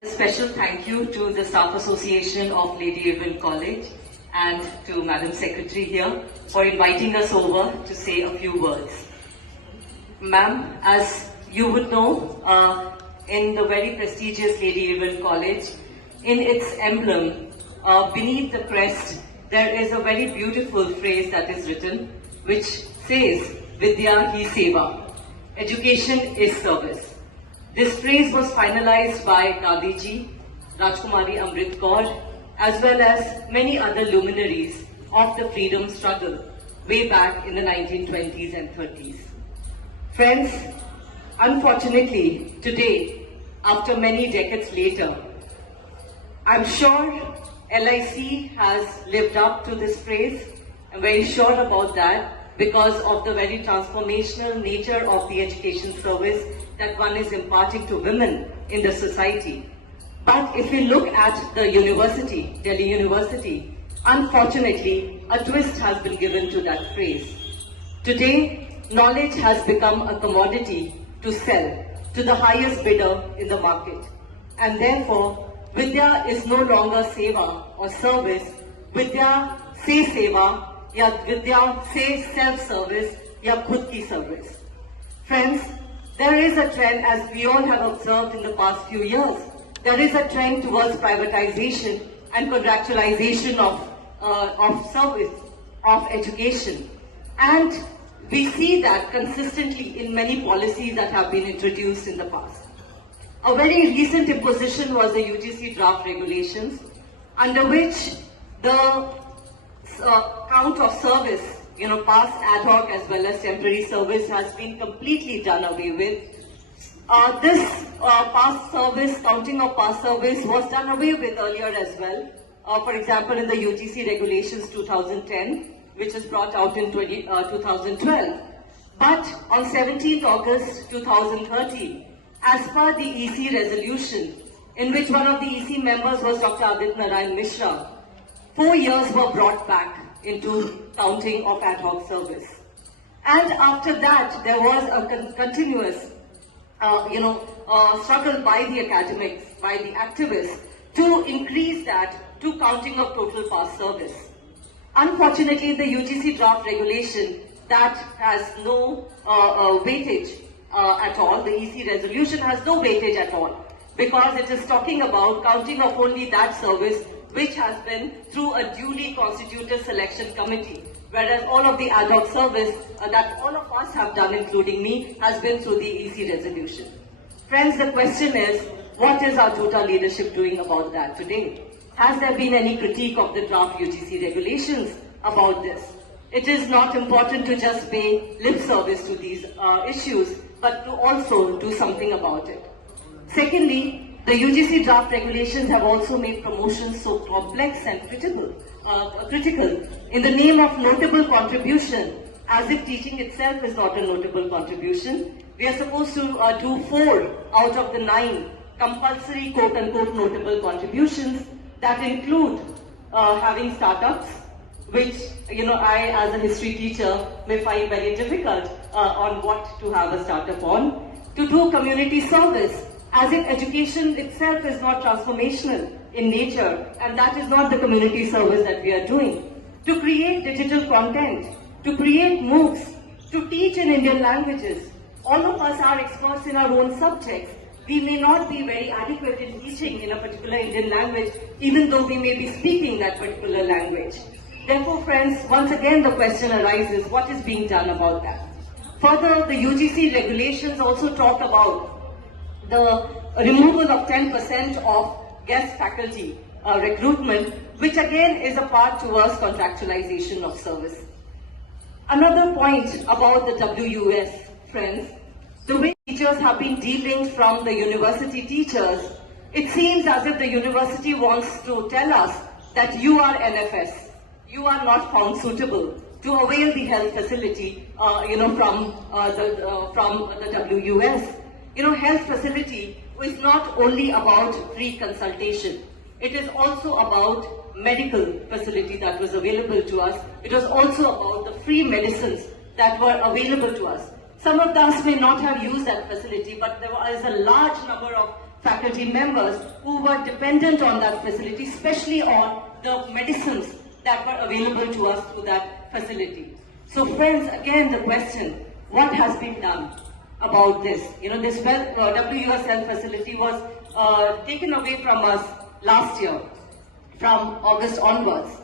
A special thank you to the Staff Association of Lady Irwin College and to Madam Secretary here for inviting us over to say a few words. Ma'am, as you would know, in the very prestigious Lady Irwin College, in its emblem, beneath the crest, there is a very beautiful phrase that is written, which says, Vidya hi seva. Education is service. This phrase was finalized by Gandhiji, Rajkumari Amrit Kaur, as well as many other luminaries of the freedom struggle way back in the 1920s and 30s. Friends, unfortunately, today, after many decades later, I'm sure LIC has lived up to this phrase. I'm very sure about that because of the very transformational nature of the education service that one is imparting to women in the society. But if we look at the university, Delhi University, unfortunately, a twist has been given to that phrase. Today, knowledge has become a commodity to sell to the highest bidder in the market. And therefore, Vidya is no longer seva or service. Vidya se seva, ya Vidya se self-service, ya khud ki service. Friends, there is a trend, as we all have observed in the past few years, there is a trend towards privatization and contractualization of service, of education. And we see that consistently in many policies that have been introduced in the past. A very recent imposition was the UGC draft regulations, under which the count of service, past ad hoc as well as temporary service has been completely done away with. This past service, counting of past service was done away with earlier as well. For example, in the UGC regulations 2010, which was brought out in 2012. But on 17th August 2013, as per the EC resolution, in which one of the EC members was Dr. Adit Narayan Mishra, 4 years were brought back into counting of ad hoc service. And after that, there was a continuous, struggle by the academics, by the activists, to increase that to counting of total past service. Unfortunately, the UGC draft regulation, that has no weightage at all. The EC resolution has no weightage at all, because it is talking about counting of only that service which has been through a duly constituted selection committee, whereas all of the ad hoc service that all of us have done, including me, has been through the EC resolution. Friends, the question is, what is our Tota leadership doing about that today? Has there been any critique of the draft UGC regulations about this? It is not important to just pay lip service to these issues, but to also do something about it. Secondly, the UGC draft regulations have also made promotions so complex and critical in the name of notable contribution, as if teaching itself is not a notable contribution. We are supposed to do 4 out of the 9 compulsory quote-unquote notable contributions that include having startups, which I as a history teacher may find very difficult on what to have a startup on, to do community service, as if education itself is not transformational in nature, and that is not the community service that we are doing. To create digital content, to create MOOCs, to teach in Indian languages. All of us are experts in our own subjects. We may not be very adequate in teaching in a particular Indian language, even though we may be speaking that particular language. Therefore, friends, once again the question arises, what is being done about that? Further, the UGC regulations also talk about the removal of 10% of guest faculty recruitment, which again is a part towards contractualization of service. Another point about the WUS, friends, the way teachers have been delinked from the university teachers, it seems as if the university wants to tell us that you are NFS, you are not found suitable to avail the health facility, from the WUS. Health facility is not only about free consultation. It is also about medical facility that was available to us. It was also about the free medicines that were available to us. Some of us may not have used that facility, but there is a large number of faculty members who were dependent on that facility, especially on the medicines that were available to us through that facility. So friends, again the question, what has been done about this? You know, this WUSL facility was taken away from us last year, from August onwards.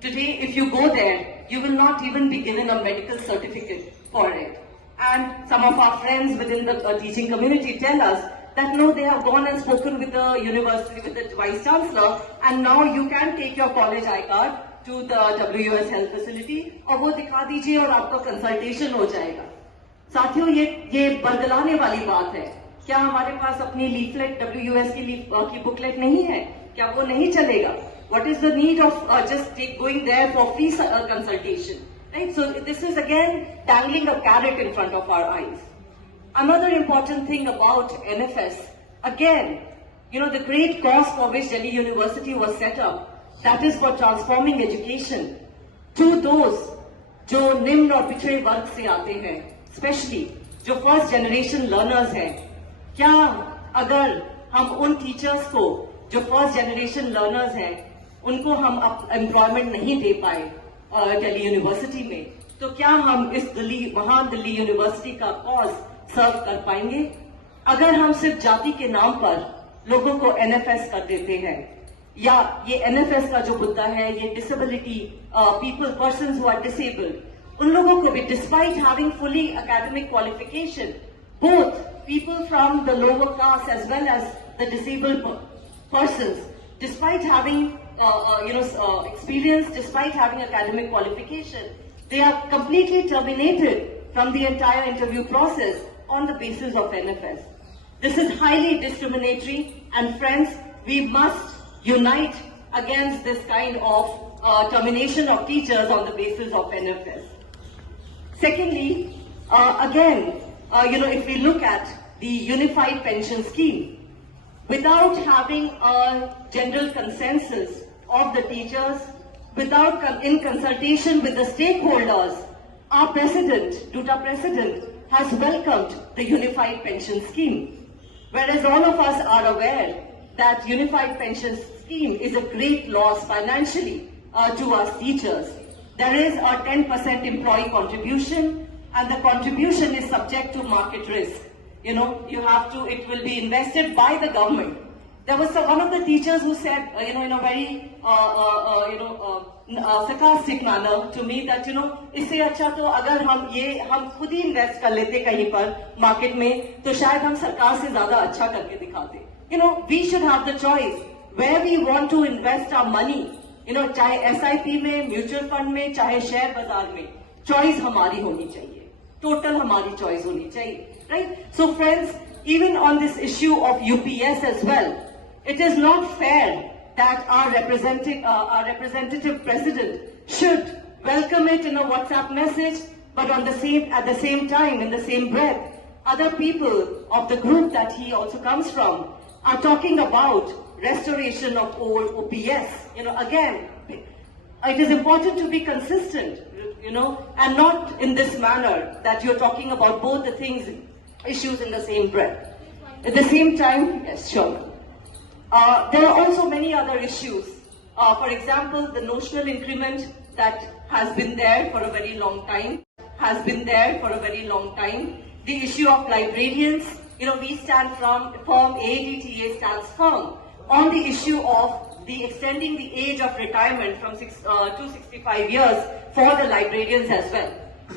Today, if you go there, you will not even be given a medical certificate for it. And some of our friends within the teaching community tell us that no, they have gone and spoken with the university, with the Vice Chancellor, and now you can take your college I-card to the WUS health facility और वो दिखा दीजिए और आपका consultation हो जाएगा। साथियों, ये बरगलाने वाली बात है। क्या हमारे पास अपनी लीफलेट WUS की बुकलेट नहीं है? क्या वो नहीं चलेगा? What is the need of just going there for free consultation? Right? So this is again dangling a carrot in front of our eyes. Another important thing about NFS, again, you know, the great cause for which Delhi University was set up, that is for transforming education to those जो निम्न और पिछड़े वर्ग से आते हैं, especially जो first generation learners हैं। क्या अगर हम उन टीचर्स को जो फर्स्ट जनरेशन लर्नर्स हैं उनको हम एम्प्लॉयमेंट नहीं दे पाए दिल्ली यूनिवर्सिटी में, तो क्या हम इस महान दिल्ली यूनिवर्सिटी का कॉज सर्व कर पाएंगे? अगर हम सिर्फ जाति के नाम पर लोगों को एनएफएस कर देते हैं, या ये एनएफएस का जो मुद्दा है, ये disability persons who are disabled, उन लोगों को भी despite having fully academic qualification, both people from the lower class as well as the disabled persons, despite having experience, despite having academic qualification, they are completely terminated from the entire interview process on the basis of NFS. This is highly discriminatory, and friends, we must unite against this kind of termination of teachers on the basis of NFS. Secondly, if we look at the unified pension scheme, without having a general consensus of the teachers, in consultation with the stakeholders, our Duta President, has welcomed the unified pension scheme. Whereas all of us are aware that unified pension scheme is a great loss financially to us teachers. There is a 10% employee contribution, and the contribution is subject to market risk. You know, it will be invested by the government. There was one of the teachers who said, in a very, sarcastic manner to me that, इससे अच्छा तो अगर हम खुद ही invest कर लेते कहीं पर market में, तो शायद हम सरकार से ज़्यादा अच्छा करके दिखाते. We should have the choice where we want to invest our money. चाहे SIP में, mutual fund में, चाहे share बाजार में, choice हमारी होनी चाहिए. Total हमारी choice होनी चाहिए. Right? So friends, even on this issue of UPS as well, it is not fair that our representative president should welcome it in a WhatsApp message, but at the same time, in the same breath, other people of the group that he also comes from are talking about restoration of old OPS. Again, it is important to be consistent, and not in this manner that you're talking about both the issues in the same breath. At the same time, yes, sure. There are also many other issues. For example, the notional increment that has been there for a very long time. The issue of librarians. We stand firm, AADTA stands firm on the issue of extending the age of retirement from 65 years for the librarians as well.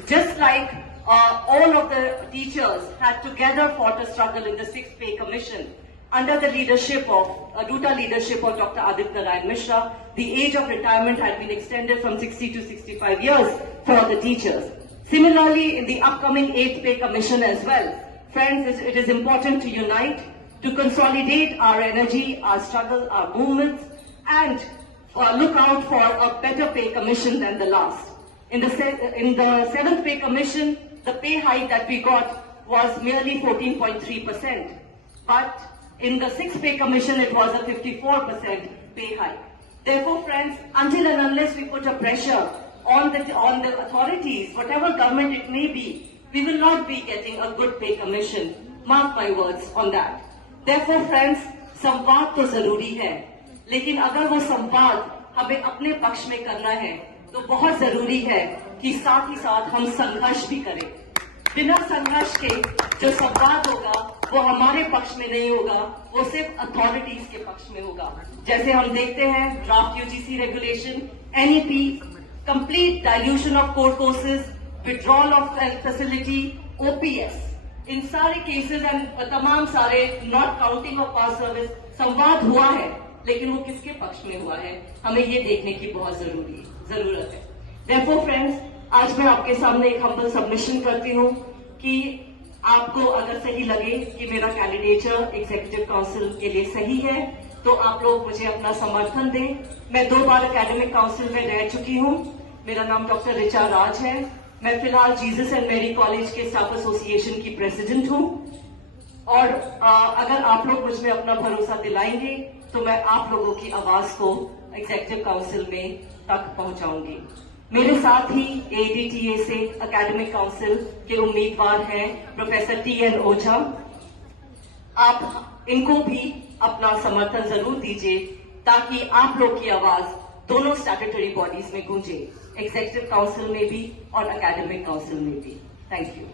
Just like all of the teachers had together fought a struggle in the 6th Pay Commission under the leadership of Dr. Aditya Narayan Mishra, the age of retirement had been extended from 60 to 65 years for the teachers. Similarly, in the upcoming 8th Pay Commission as well, friends, it is important to unite, to consolidate our energy, our struggle, our movements, and look out for a better pay commission than the last. In the 7th Pay Commission, the pay hike that we got was merely 14.3%. But in the 6th Pay Commission, it was a 54% pay hike. Therefore, friends, until and unless we put a pressure on the authorities, whatever government it may be, we will not be getting a good pay commission. Mark my words on that. Therefore friends, संवाद तो जरूरी है, लेकिन अगर वो संवाद हमें अपने पक्ष में करना है तो बहुत जरूरी है कि साथ ही साथ हम संघर्ष भी करें। बिना संघर्ष के जो संवाद होगा वो हमारे पक्ष में नहीं होगा, वो सिर्फ अथॉरिटीज के पक्ष में होगा। जैसे हम देखते हैं draft UGC regulation, NEP, complete dilution of core courses, withdrawal of facility, OPS, इन सारे केसेस एंड तमाम सारे not counting of past service, संवाद हुआ है, लेकिन वो किसके पक्ष में हुआ है, हमें ये देखने की बहुत जरूरत है। Therefore फ्रेंड्स, आज मैं आपके सामने एक हम्बल सबमिशन करती हूँ कि आपको अगर सही लगे कि मेरा कैंडिडेचर एग्जीक्यूटिव काउंसिल के लिए सही है तो आप लोग मुझे अपना समर्थन दें। मैं 2 बार एकेडमिक काउंसिल में रह चुकी हूँ। मेरा नाम डॉक्टर रिचा राज है। मैं फिलहाल जीसस एंड मेरी कॉलेज के स्टाफ एसोसिएशन की प्रेसिडेंट हूँ और अगर आप लोग मुझ में अपना भरोसा दिलाएंगे तो मैं आप लोगों की आवाज को एग्जीक्यूटिव काउंसिल में तक पहुंचाऊंगी। मेरे साथ ही एडीटीए से एकेडमिक काउंसिल के उम्मीदवार हैं प्रोफेसर टीएन ओझा। आप इनको भी अपना समर्थन जरूर दीजिए ताकि आप लोग की आवाज दोनों स्टैट्यूटरी बॉडीज में गूंजे, एग्जीक्यूटिव काउंसिल में भी और एकेडमिक काउंसिल में भी। Thank you.